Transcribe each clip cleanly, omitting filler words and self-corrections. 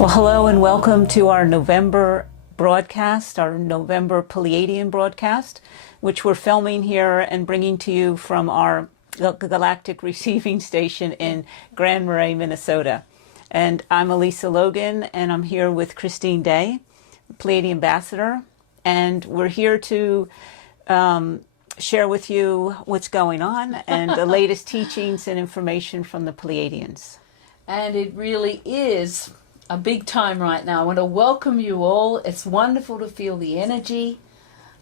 Well, hello and welcome to our November broadcast, our November Pleiadian broadcast, which we're filming here and bringing to you from our galactic receiving station in Grand Marais, Minnesota. And I'm Elisa Logan, and I'm here with Christine Day, Pleiadian ambassador, and we're here to share with you what's going on and the latest teachings and information from the Pleiadians. And it really is a big time right now. I want to welcome you all. It's wonderful to feel the energy.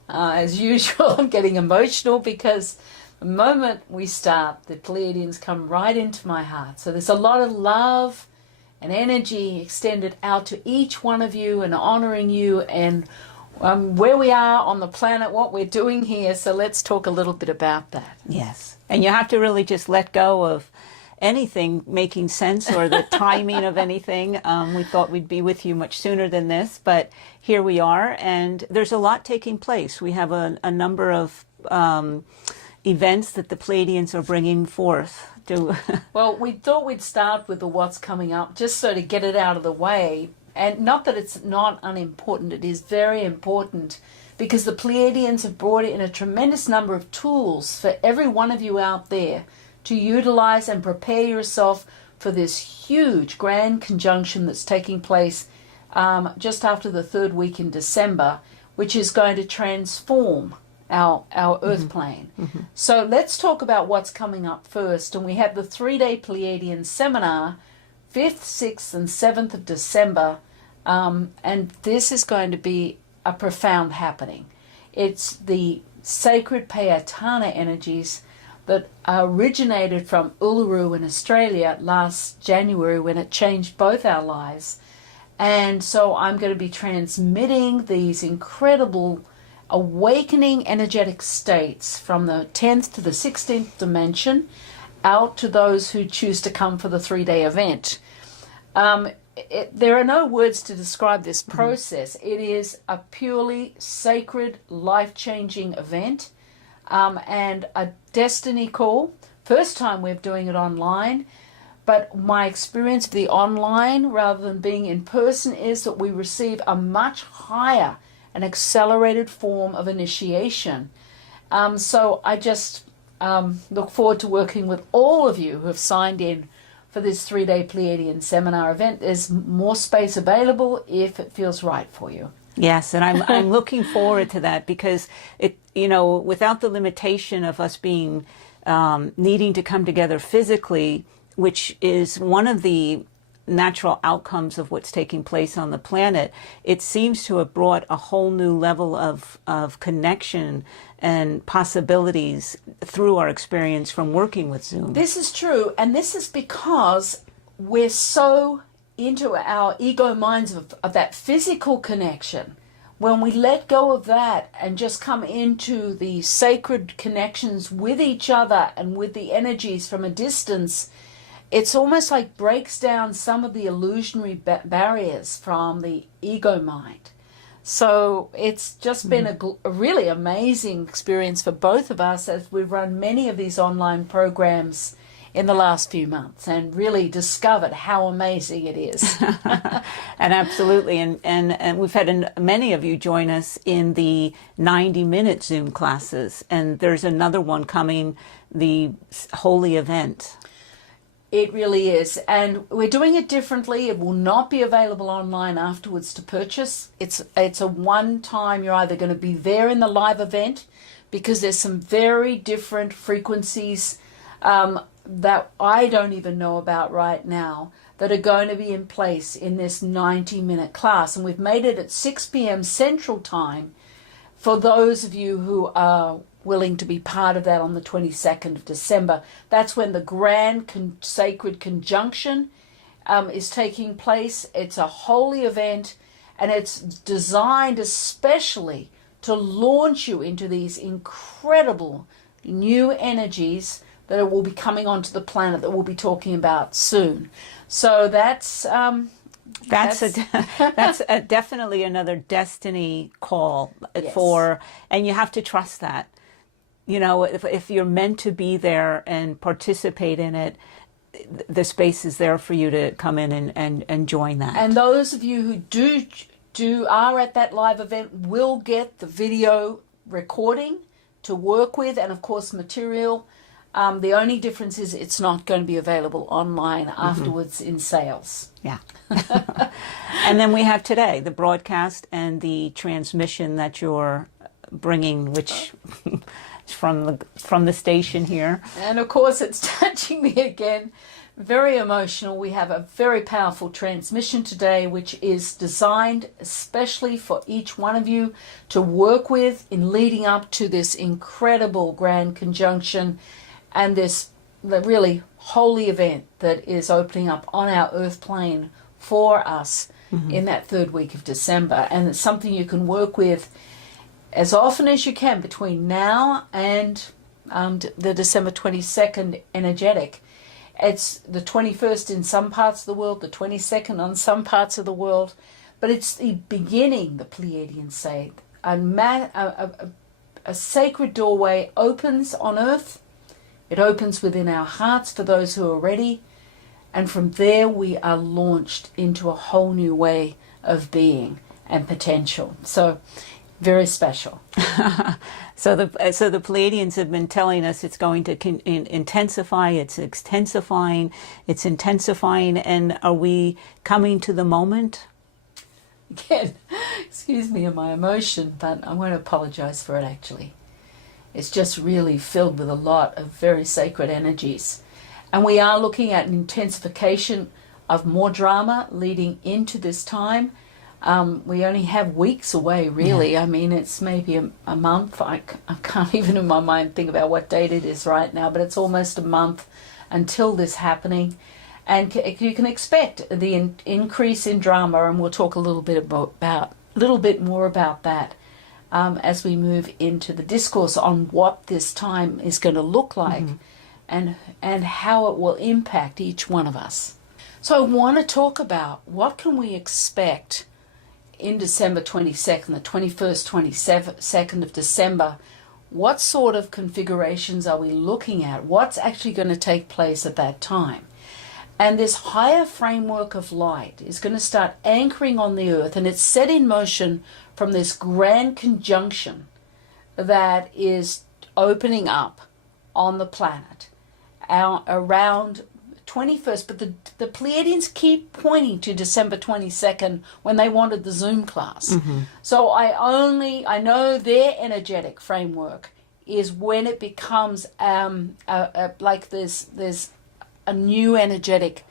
As usual, I'm getting emotional because the moment we start, the Pleiadians come right into my heart. So there's a lot of love and energy extended out to each one of you and honoring you and where we are on the planet, what we're doing here. So let's talk a little bit about that. Yes. And you have to really just let go of anything making sense or the timing of anything. We thought we'd be with you much sooner than this, but here we are, and there's a lot taking place. We have a number of events that the Pleiadians are bringing forth. Well, we thought we'd start with the what's coming up, just so to get it out of the way. And not that it's not unimportant, it is very important, because the Pleiadians have brought in a tremendous number of tools for every one of you out there to utilize and prepare yourself for this huge grand conjunction that's taking place just after the third week in December, which is going to transform our Earth plane. Mm-hmm. So let's talk about what's coming up first. And we have the 3-day Pleiadian seminar, 5th, 6th, and 7th of December. And this is going to be a profound happening. It's the sacred Pleiadiana energies that originated from Uluru in Australia last January when it changed both our lives. And so I'm going to be transmitting these incredible awakening energetic states from the 10th to the 16th dimension out to those who choose to come for the 3-day event. There are no words to describe this process. It is a purely sacred, life-changing event. And a destiny call. First time we're doing it online, but my experience of the online rather than being in person is that we receive a much higher and accelerated form of initiation. So I just look forward to working with all of you who have signed in for this 3-day Pleiadian seminar event. There's more space available if it feels right for you. Yes, and I'm looking forward to that because without the limitation of us being needing to come together physically, which is one of the natural outcomes of what's taking place on the planet, it seems to have brought a whole new level of connection and possibilities through our experience from working with Zoom. This is true, and this is because we're so into our ego minds of that physical connection. When we let go of that and just come into the sacred connections with each other and with the energies from a distance, it's almost like breaks down some of the illusionary barriers from the ego mind. So it's just been a really amazing experience for both of us as we've run many of these online programs in the last few months and really discovered how amazing it is. And absolutely. And we've had many of you join us in the 90-minute Zoom classes. And there's another one coming, the Holy Event. It really is. And we're doing it differently. It will not be available online afterwards to purchase. It's a one-time, you're either going to be there in the live event because there's some very different frequencies that I don't even know about right now that are going to be in place in this 90-minute class. And we've made it at 6 p.m. Central Time for those of you who are willing to be part of that on the 22nd of December. That's when the grand sacred conjunction is taking place. It's a holy event, and it's designed especially to launch you into these incredible new energies that will be coming onto the planet that we'll be talking about soon. So that's definitely another destiny call. Yes. And you have to trust that. If you're meant to be there and participate in it, the space is there for you to come in and join that. And those of you who are at that live event will get the video recording to work with, and of course material. The only difference is it's not going to be available online afterwards in sales. Yeah. And then we have today the broadcast and the transmission that you're bringing, which from the station here. And of course it's touching me again. Very emotional. We have a very powerful transmission today, which is designed especially for each one of you to work with in leading up to this incredible grand conjunction and this really holy event that is opening up on our earth plane for us in that third week of December. And it's something you can work with as often as you can between now and the December 22nd energetic. It's the 21st in some parts of the world, the 22nd on some parts of the world, but it's the beginning, the Pleiadians say. A sacred doorway opens on earth. It opens within our hearts for those who are ready, and from there we are launched into a whole new way of being and potential. So, very special. So the Pleiadians have been telling us it's going to intensify, it's intensifying, and are we coming to the moment? Again, excuse me of my emotion, but I'm going to apologize for it actually. It's just really filled with a lot of very sacred energies. And we are looking at an intensification of more drama leading into this time. We only have weeks away, really. Yeah. I mean, it's maybe a month. I can't even in my mind think about what date it is right now, but it's almost a month until this happening. And you can expect the increase in drama, and we'll talk a little bit more about that as we move into the discourse on what this time is going to look like and how it will impact each one of us. So I want to talk about what can we expect in December 22nd, the 21st, 22nd of December. What sort of configurations are we looking at? What's actually going to take place at that time? And this higher framework of light is going to start anchoring on the earth, and it's set in motion from this grand conjunction that is opening up on the planet around 21st, but the Pleiadians keep pointing to December 22nd when they wanted the Zoom class. So I know their energetic framework is when it becomes like there's a new energetic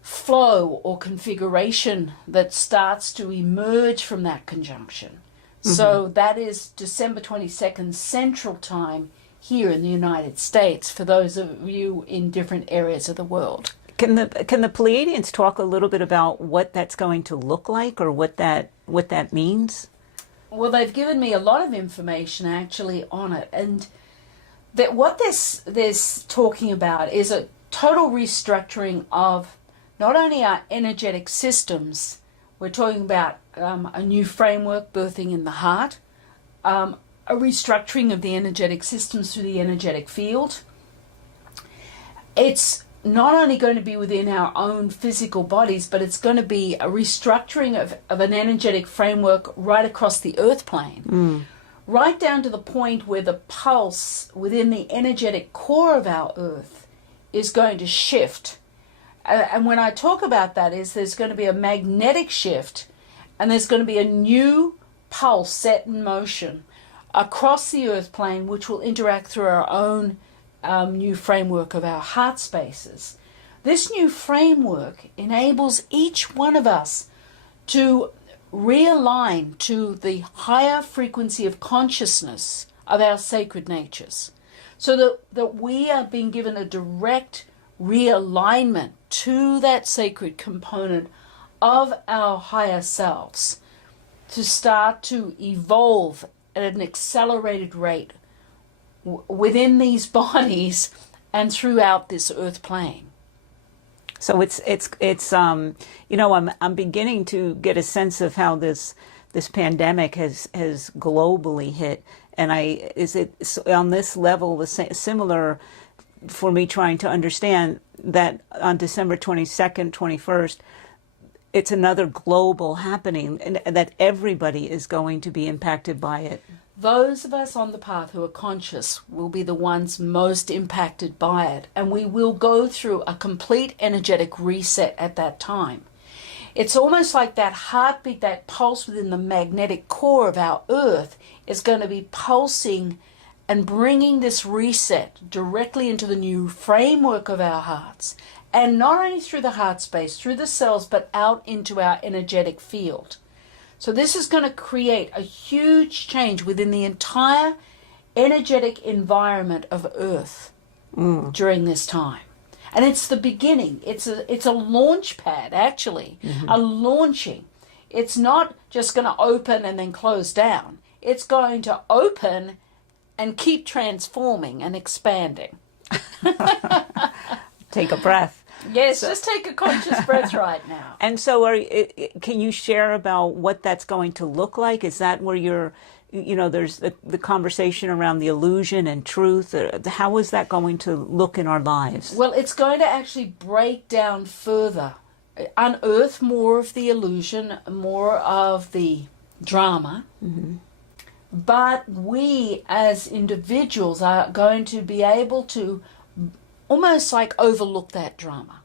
flow or configuration that starts to emerge from that conjunction. So that is December 22nd Central Time here in the United States for those of you in different areas of the world. Can the Pleiadians talk a little bit about what that's going to look like or what that means? Well, they've given me a lot of information actually on it, and that what this talking about is a total restructuring of not only our energetic systems. We're talking about a new framework birthing in the heart, a restructuring of the energetic systems through the energetic field. It's not only going to be within our own physical bodies, but it's going to be a restructuring of an energetic framework right across the earth plane, right down to the point where the pulse within the energetic core of our earth is going to shift. And when I talk about that is there's going to be a magnetic shift, and there's going to be a new pulse set in motion across the earth plane, which will interact through our own new framework of our heart spaces. This new framework enables each one of us to realign to the higher frequency of consciousness of our sacred natures, so that we are being given a direct realignment to that sacred component of our higher selves to start to evolve at an accelerated rate within these bodies and throughout this earth plane. So it's I'm beginning to get a sense of how this pandemic has globally hit, and is it on this level the similar for me trying to understand that on December 22nd, 21st, it's another global happening, and that everybody is going to be impacted by it. Those of us on the path who are conscious will be the ones most impacted by it, and we will go through a complete energetic reset at that time. It's almost like that heartbeat, that pulse within the magnetic core of our earth is going to be pulsing and bringing this reset directly into the new framework of our hearts. And not only through the heart space, through the cells, but out into our energetic field. So this is going to create a huge change within the entire energetic environment of Earth during this time. And it's the beginning. It's a launch pad, actually, a launching. It's not just going to open and then close down. It's going to open and keep transforming and expanding. Take a breath. Yes, just take a conscious breath right now. And so can you share about what that's going to look like? Is that where you're, there's the conversation around the illusion and truth. How is that going to look in our lives? Well, it's going to actually break down further, unearth more of the illusion, more of the drama. Mm-hmm. But we as individuals are going to be able to almost like overlook that drama.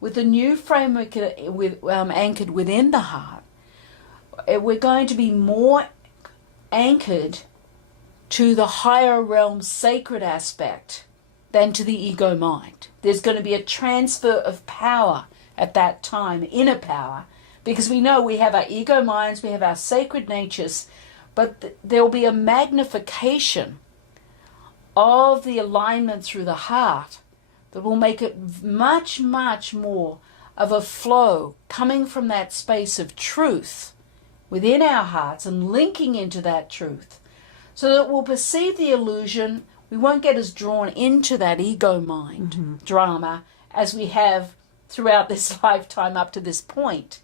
With the new framework anchored within the heart, we're going to be more anchored to the higher realm sacred aspect than to the ego mind. There's going to be a transfer of power at that time, inner power, because we know we have our ego minds, we have our sacred natures, but there will be a magnification of the alignment through the heart that will make it much, much more of a flow coming from that space of truth within our hearts and linking into that truth, so that we'll perceive the illusion. We won't get as drawn into that ego mind drama as we have throughout this lifetime up to this point.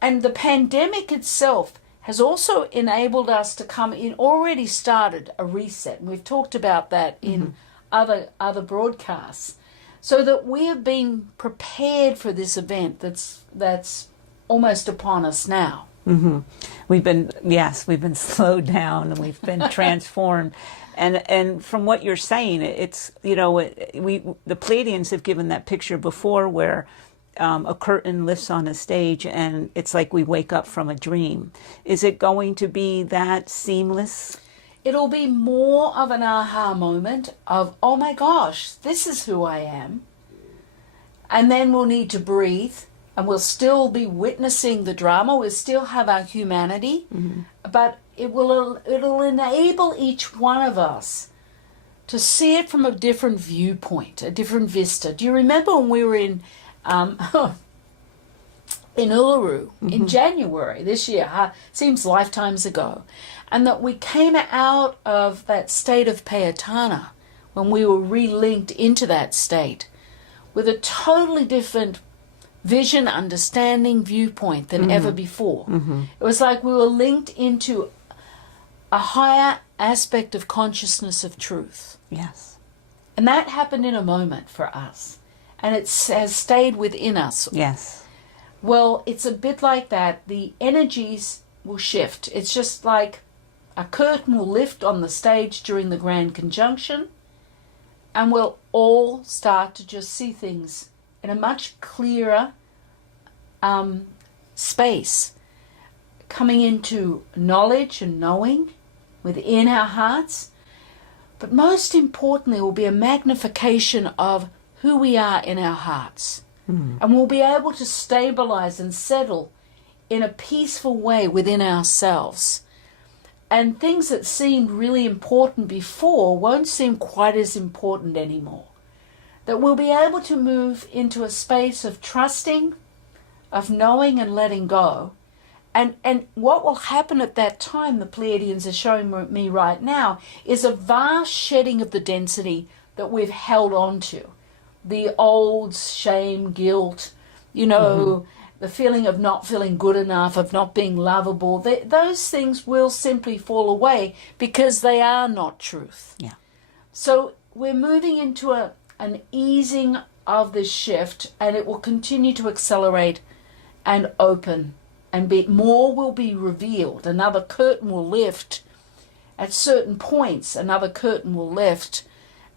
And the pandemic itself has also enabled us to come in, already started a reset. And we've talked about that in other broadcasts, so that we have been prepared for this event that's almost upon us now. Mm-hmm. We've been slowed down and we've been transformed. And from what you're saying, it's, the Pleiadians have given that picture before where a curtain lifts on a stage and it's like we wake up from a dream. Is it going to be that seamless? It'll be more of an aha moment of, oh my gosh, this is who I am. And then we'll need to breathe, and we'll still be witnessing the drama. We'll still have our humanity, but it'll enable each one of us to see it from a different viewpoint, a different vista. Do you remember when we were in Uluru in January this year? Seems lifetimes ago. And that we came out of that state of Pleiadiana when we were relinked into that state with a totally different vision, understanding, viewpoint than ever before. It was like we were linked into a higher aspect of consciousness of truth. Yes. And that happened in a moment for us. And it has stayed within us. Yes. Well, it's a bit like that. The energies will shift. It's just like a curtain will lift on the stage during the Grand Conjunction, and we'll all start to just see things in a much clearer space, coming into knowledge and knowing within our hearts. But most importantly, will be a magnification of who we are in our hearts. And we'll be able to stabilize and settle in a peaceful way within ourselves. And things that seemed really important before won't seem quite as important anymore. That we'll be able to move into a space of trusting, of knowing and letting go. And what will happen at that time, the Pleiadians are showing me right now, is a vast shedding of the density that we've held on to. The old shame, guilt, the feeling of not feeling good enough, of not being lovable, those things will simply fall away because they are not truth. Yeah. So we're moving into a an easing of this shift, and it will continue to accelerate and open, and more will be revealed. Another curtain will lift at certain points. Another curtain will lift,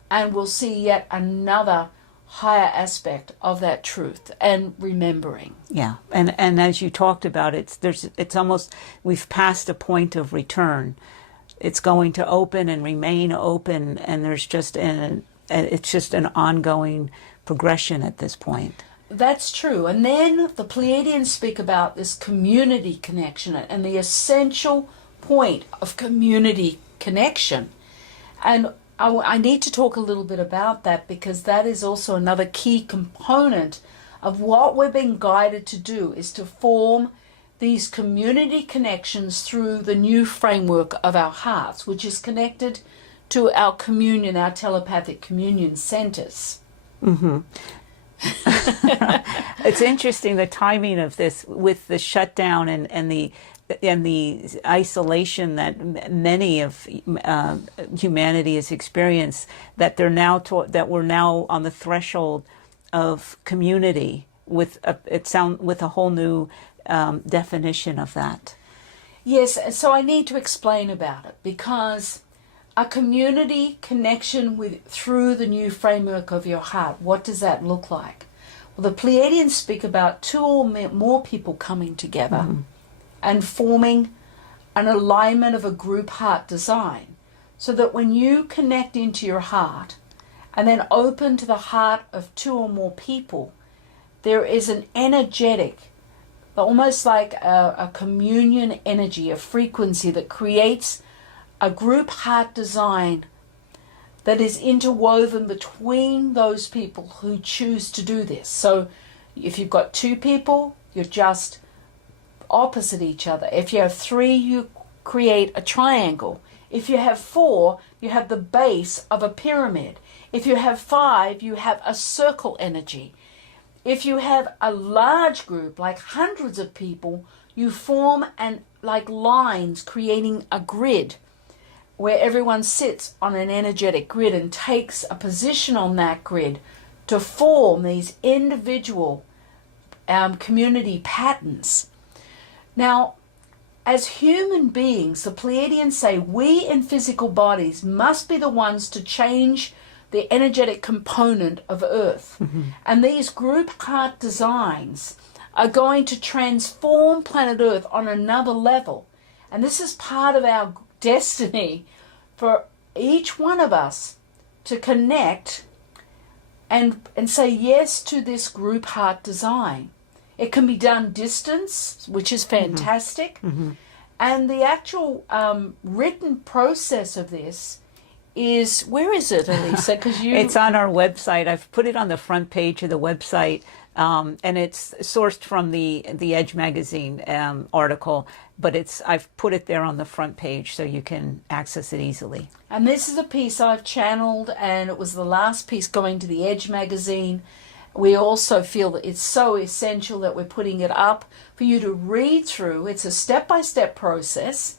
and we'll see yet another higher aspect of that truth and remembering. Yeah, and as you talked about, it's almost, we've passed a point of return. It's going to open and remain open, and there's just it's just an ongoing progression at this point. That's true. And then the Pleiadians speak about this community connection and the essential point of community connection. And I need to talk a little bit about that, because that is also another key component of what we're being guided to do, is to form these community connections through the new framework of our hearts, which is connected to our communion, our telepathic communion centers. Mm-hmm. It's interesting, the timing of this with the shutdown and the isolation that many of humanity has experienced, that they're now that we're now on the threshold of community with a whole new definition of that. Yes, so I need to explain about it, because a community connection through the new framework of your heart, what does that look like? Well, the Pleiadians speak about 2 or more people coming together, mm-hmm. and forming an alignment of a group heart design, so that when you connect into your heart and then open to the heart of 2 or more people, there is an energetic, almost like a communion energy, a frequency that creates a group heart design that is interwoven between those people who choose to do this. So if you've got 2 people, you're just opposite each other. If you have 3, you create a triangle. If you have 4, you have the base of a pyramid. If you have 5, you have a circle energy. If you have a large group, like hundreds of people, you form like lines, creating a grid where everyone sits on an energetic grid and takes a position on that grid to form these individual community patterns. Now, as human beings, the Pleiadians say we in physical bodies must be the ones to change the energetic component of Earth. Mm-hmm. And these group heart designs are going to transform planet Earth on another level. And this is part of our destiny, for each one of us to connect and say yes to this group heart design. It can be done distance, which is fantastic. Mm-hmm. And the actual written process of this is, where is it, Elisa? Because it's on our website. I've put it on the front page of the website, and it's sourced from the Edge magazine article. But I've put it there on the front page so you can access it easily. And this is a piece I've channeled, and it was the last piece going to the Edge magazine. We also feel that it's so essential that we're putting it up for you to read through. It's a step-by-step process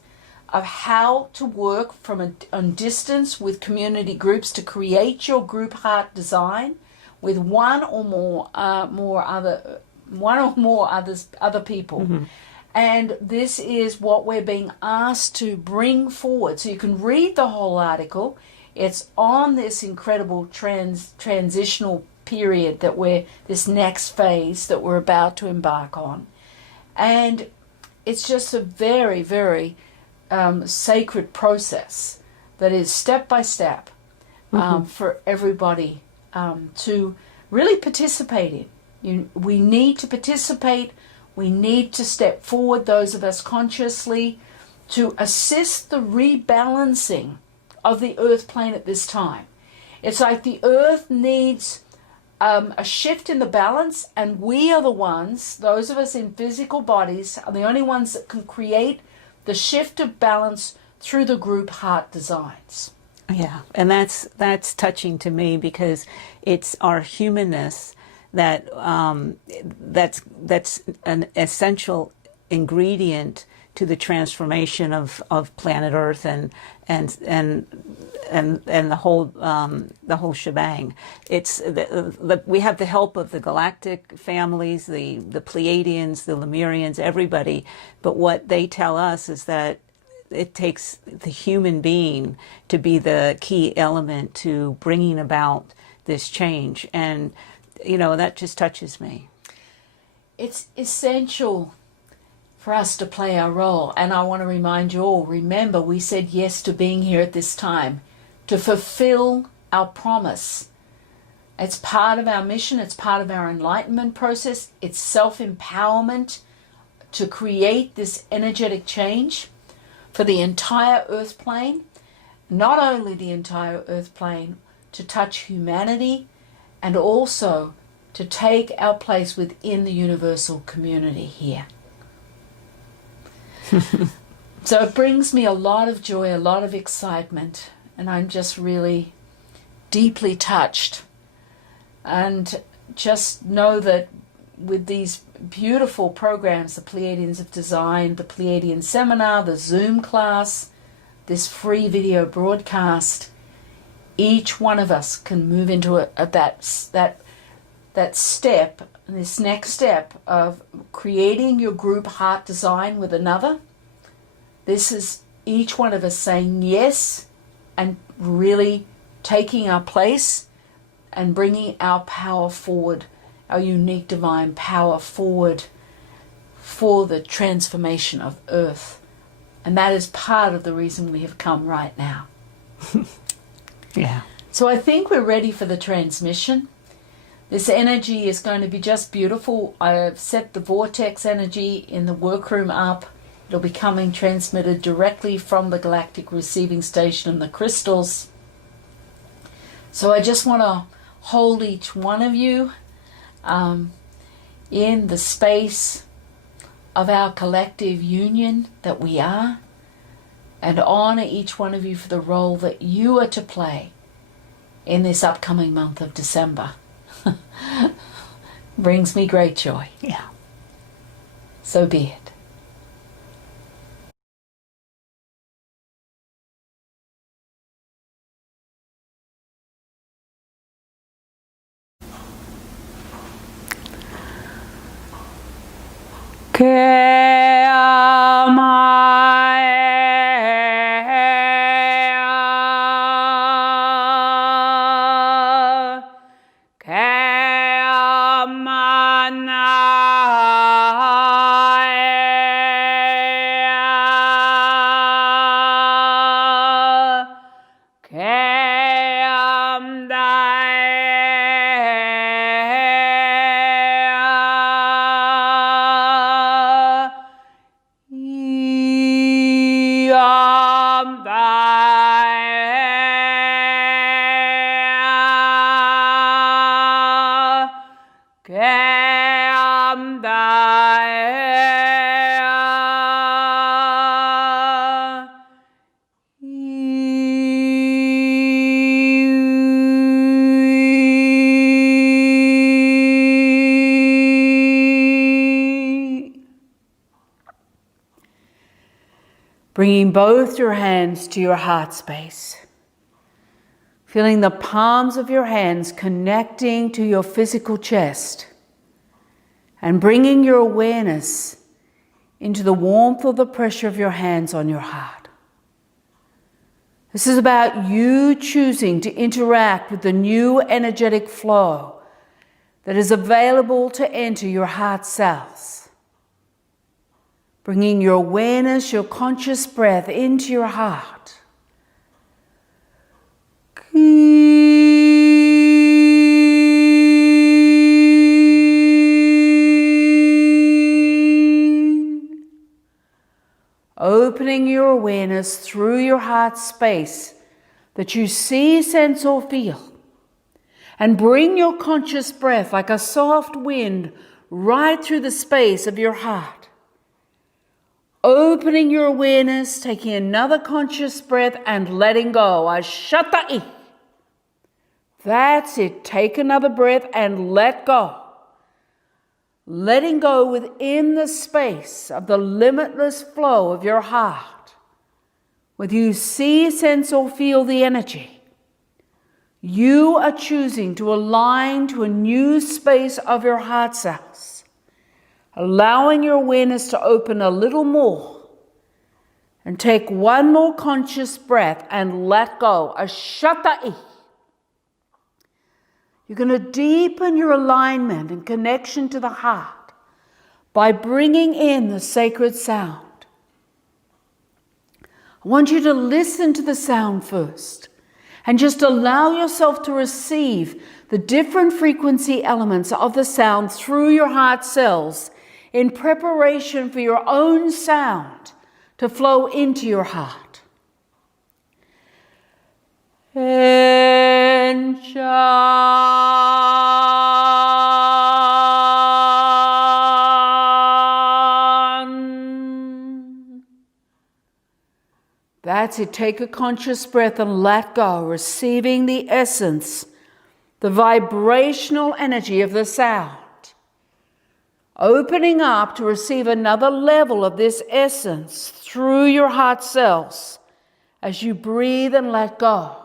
of how to work from on distance with community groups to create your group heart design with one or more other people. Mm-hmm. And this is what we're being asked to bring forward. So you can read the whole article. It's on this incredible transitional period this next phase that we're about to embark on. And it's just a very, very sacred process that is step by step for everybody to really participate in. We need to participate. We need to step forward, those of us consciously, to assist the rebalancing of the Earth plane at this time. It's like the Earth needs a shift in the balance, and we are the ones, those of us in physical bodies, are the only ones that can create the shift of balance through the group heart designs. Yeah, and that's touching to me, because it's our humanness that's an essential ingredient to the transformation of planet Earth and and the whole shebang. It's we have the help of the galactic families, the Pleiadians, the Lemurians, everybody. But what they tell us is that it takes the human being to be the key element to bringing about this change, and that just touches me. It's essential for us to play our role, and I want to remind you all, remember we said yes to being here at this time, to fulfill our promise. It's part of our mission, it's part of our enlightenment process, it's self-empowerment to create this energetic change for the entire earth plane, not only the entire earth plane, to touch humanity and also to take our place within the universal community here. So it brings me a lot of joy, a lot of excitement, and I'm just really deeply touched. And just know that with these beautiful programs the Pleiadians have designed, the Pleiadian seminar, the Zoom class, this free video broadcast, each one of us can move into that step, this next step of creating your group heart design with another. This is each one of us saying yes and really taking our place and bringing our power forward, our unique divine power forward for the transformation of Earth. And that is part of the reason we have come right now. Yeah. So I think we're ready for the transmission. This energy is going to be just beautiful. I have set the vortex energy in the workroom up. It'll be coming transmitted directly from the galactic receiving station and the crystals. So I just want to hold each one of you in the space of our collective union that we are, and honor each one of you for the role that you are to play in this upcoming month of December. Brings me great joy. Yeah. So be it. Bringing both your hands to your heart space. Feeling the palms of your hands connecting to your physical chest. And bringing your awareness into the warmth of the pressure of your hands on your heart. This is about you choosing to interact with the new energetic flow that is available to enter your heart cells. Bringing your awareness, your conscious breath into your heart. Opening your awareness through your heart space that you see, sense, or feel. And bring your conscious breath like a soft wind right through the space of your heart. Opening your awareness, taking another conscious breath and letting go. Ashata'i. That's it. Take another breath and let go. Letting go within the space of the limitless flow of your heart, whether you see, sense, or feel the energy, you are choosing to align to a new space of your heart cells, allowing your awareness to open a little more, and take one more conscious breath and let go. Ashata'i. You're going to deepen your alignment and connection to the heart by bringing in the sacred sound. I want you to listen to the sound first and just allow yourself to receive the different frequency elements of the sound through your heart cells in preparation for your own sound to flow into your heart. That's it. Take a conscious breath and let go, receiving the essence, the vibrational energy of the sound. Opening up to receive another level of this essence through your heart cells as you breathe and let go.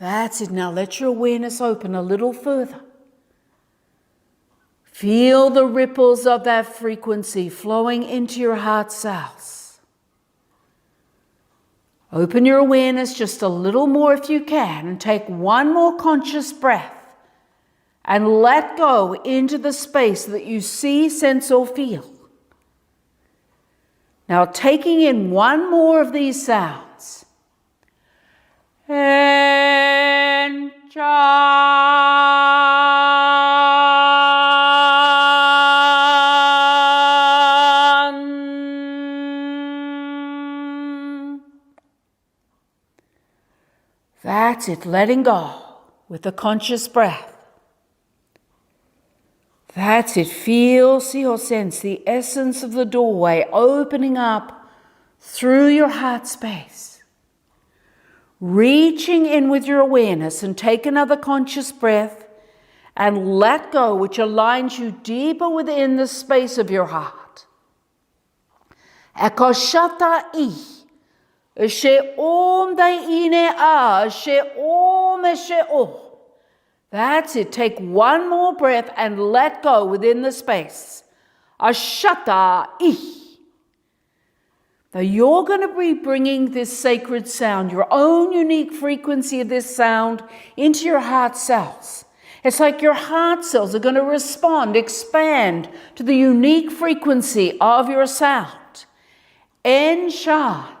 That's it. Now let your awareness open a little further. Feel the ripples of that frequency flowing into your heart cells. Open your awareness just a little more if you can, and take one more conscious breath and let go into the space that you see, sense, or feel. Now taking in one more of these sounds. That's it, letting go with a conscious breath. That's it, feel, see, or sense the essence of the doorway opening up through your heart space. Reaching in with your awareness, and take another conscious breath and let go, which aligns you deeper within the space of your heart. Ekoshata'i. That's it. Take one more breath and let go within the space. Ashata'i. Now you're going to be bringing this sacred sound, your own unique frequency of this sound, into your heart cells. It's like your heart cells are going to respond, expand to the unique frequency of your sound. Enshan.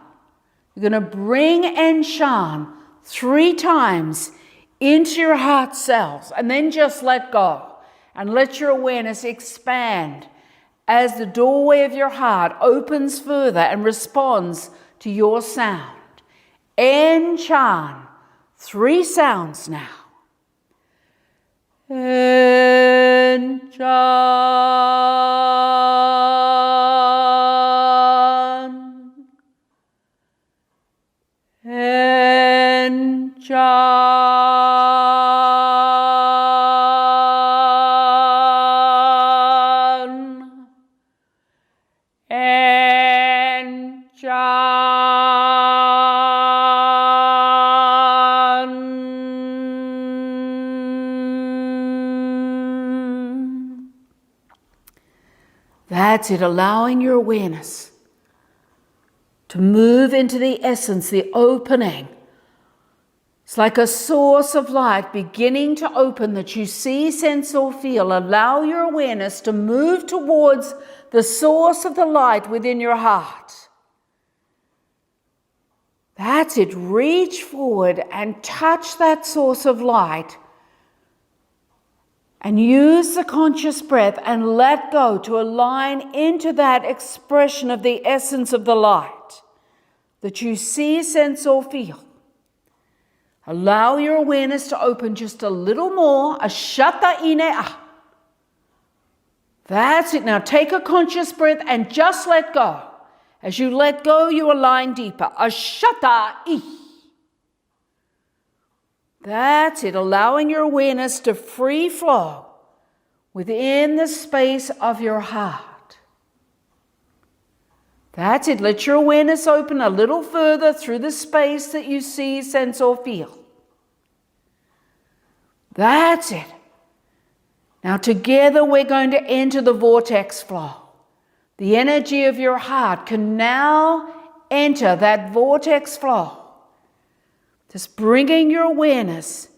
You're going to bring Enshan 3 times into your heart cells, and then just let go and let your awareness expand as the doorway of your heart opens further and responds to your sound. Enshan. 3 sounds now. That's it, allowing your awareness to move into the essence, the opening. It's like a source of light beginning to open that you see, sense, or feel. Allow your awareness to move towards the source of the light within your heart. That's it. Reach forward and touch that source of light. And use the conscious breath and let go to align into that expression of the essence of the light that you see, sense, or feel. Allow your awareness to open just a little more. Ashata'ine'a. That's it. Now take a conscious breath and just let go. As you let go, you align deeper. Ashata-i. That's it, allowing your awareness to free flow within the space of your heart. That's it, let your awareness open a little further through the space that you see, sense, or feel. That's it. Now together we're going to enter the vortex flow. The energy of your heart can now enter that vortex flow. Just bringing your awareness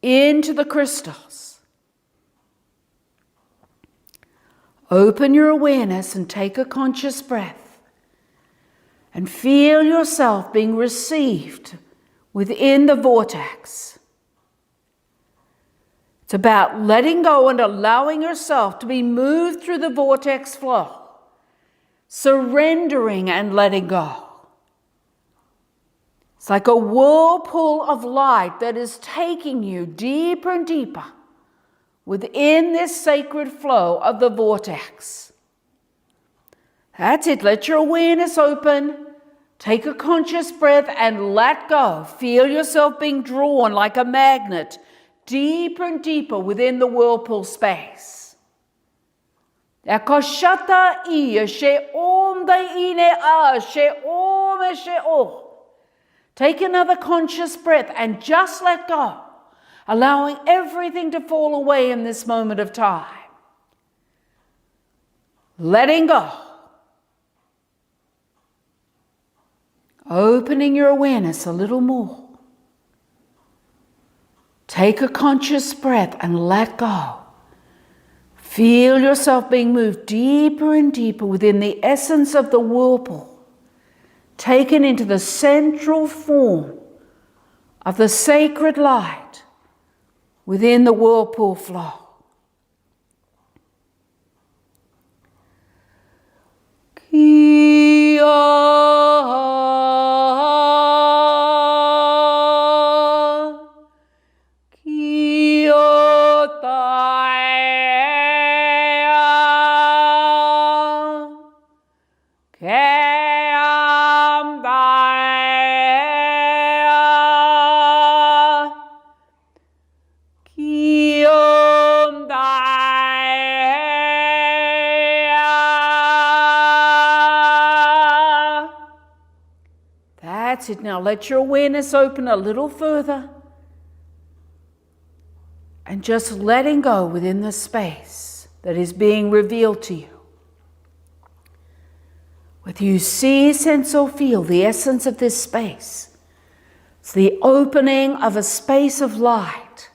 into the crystals. Open your awareness and take a conscious breath. And feel yourself being received within the vortex. It's about letting go and allowing yourself to be moved through the vortex flow. Surrendering and letting go. It's like a whirlpool of light that is taking you deeper and deeper within this sacred flow of the vortex. That's it. Let your awareness open. Take a conscious breath and let go. Feel yourself being drawn like a magnet deeper and deeper within the whirlpool space. Take another conscious breath and just let go, allowing everything to fall away in this moment of time. Letting go. Opening your awareness a little more. Take a conscious breath and let go. Feel yourself being moved deeper and deeper within the essence of the whirlpool, taken into the central form of the sacred light within the whirlpool flow. That's it. Now let your awareness open a little further and just letting go within the space that is being revealed to you. Whether you see, sense, or feel the essence of this space, it's the opening of a space of light.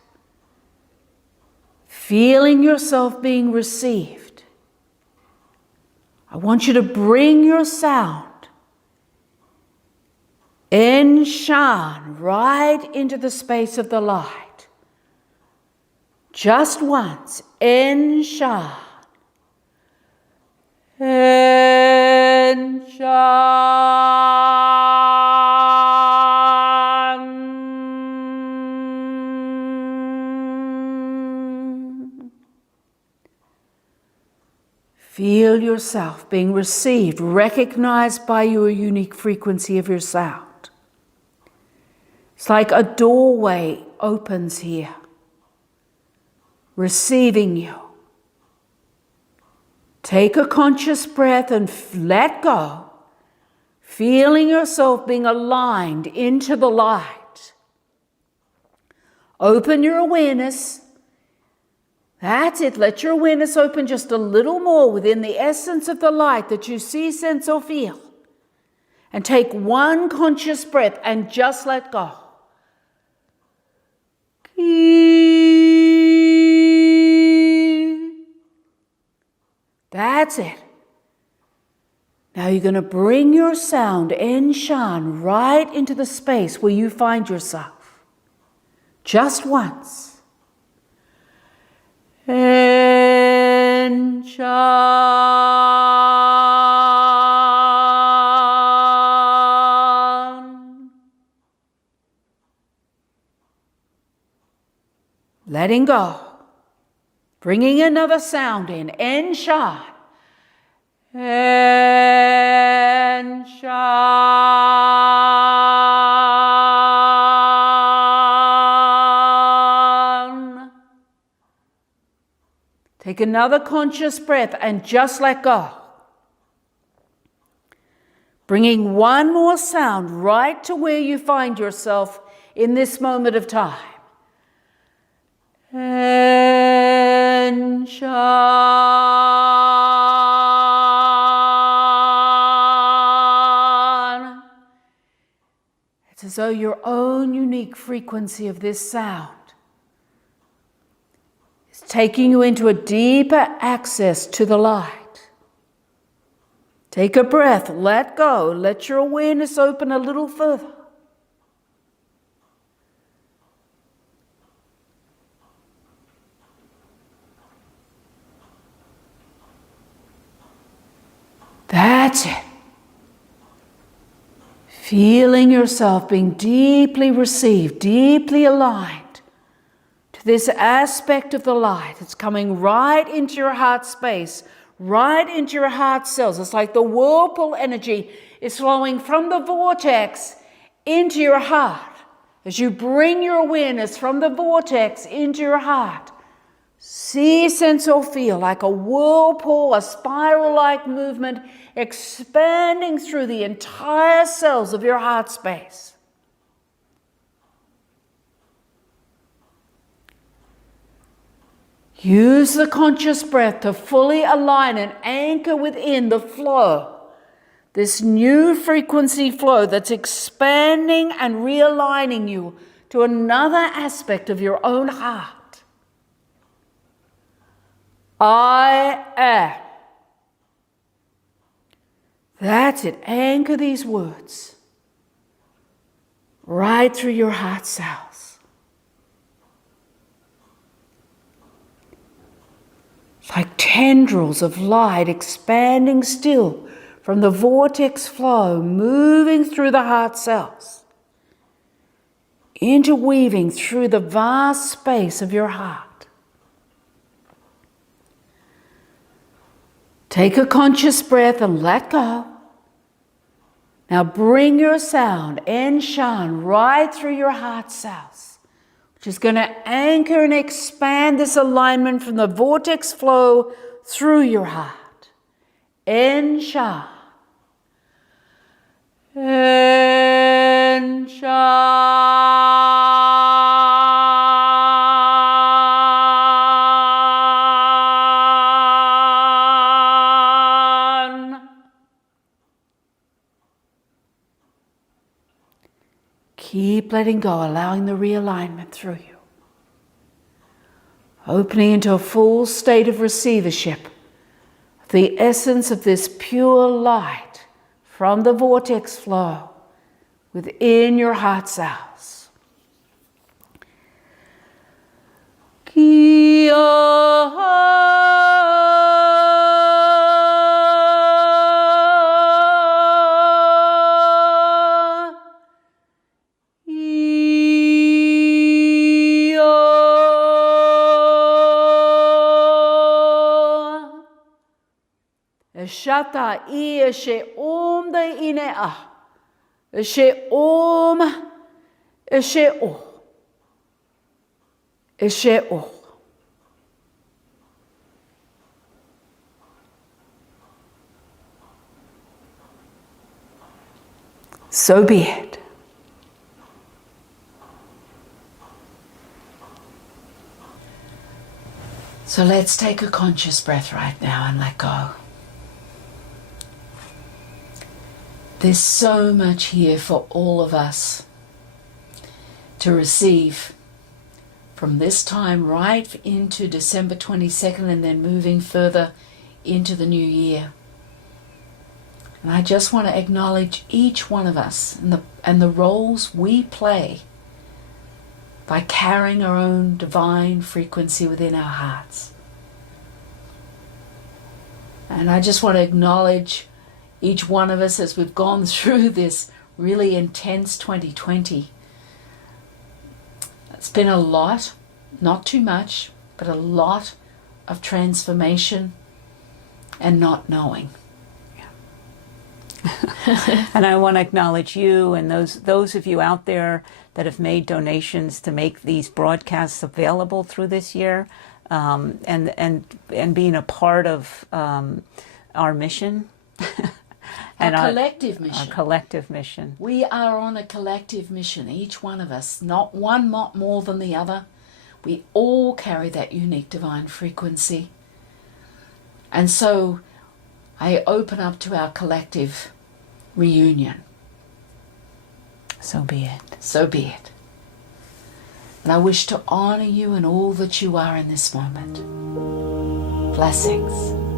Feeling yourself being received. I want you to bring your sound and shine right into the space of the light. Just once, and shine. And shine. Feel yourself being received, recognized by your unique frequency of your sound. It's like a doorway opens here, receiving you. Take a conscious breath and let go, feeling yourself being aligned into the light. Open your awareness. That's it. Let your awareness open just a little more within the essence of the light that you see, sense, or feel. And take one conscious breath and just let go. That's it. Now you're going to bring your sound and shine right into the space where you find yourself. Just once. And shine. Letting go. Bringing another sound in. And shine. And and shine. Take another conscious breath and just let go. Bringing one more sound right to where you find yourself in this moment of time. And shine. It's as though your own unique frequency of this sound is taking you into a deeper access to the light. Take a breath, let go, let your awareness open a little further. That's it. Feeling yourself being deeply received, deeply aligned to this aspect of the light. It's coming right into your heart space, right into your heart cells. It's like the whirlpool energy is flowing from the vortex into your heart. As you bring your awareness from the vortex into your heart, see, sense, or feel like a whirlpool, a spiral-like movement expanding through the entire cells of your heart space. Use the conscious breath to fully align and anchor within the flow, this new frequency flow that's expanding and realigning you to another aspect of your own heart. I am. That's it. Anchor these words right through your heart cells. Like tendrils of light expanding still from the vortex flow, moving through the heart cells, interweaving through the vast space of your heart. Take a conscious breath and let go. Now bring your sound and shine right through your heart cells, which is going to anchor and expand this alignment from the vortex flow through your heart. And shine. And shine. Keep letting go, allowing the realignment through you. Opening into a full state of receivership of the essence of this pure light from the vortex flow within your heart cells. Shata I she om de ine a. She om she o. She o. So be it. So let's take a conscious breath right now and let go. There's so much here for all of us to receive from this time right into December 22nd and then moving further into the new year. And I just want to acknowledge each one of us and the roles we play by carrying our own divine frequency within our hearts. And I just want to acknowledge each one of us as we've gone through this really intense 2020. It's been a lot, not too much, but a lot of transformation and not knowing. Yeah. And I want to acknowledge you and those of you out there that have made donations to make these broadcasts available through this year, and being a part of our mission. And our collective mission. Our collective mission. We are on a collective mission, each one of us, not one more than the other. We all carry that unique divine frequency. And so I open up to our collective reunion. So be it. So be it. And I wish to honor you in all that you are in this moment. Blessings.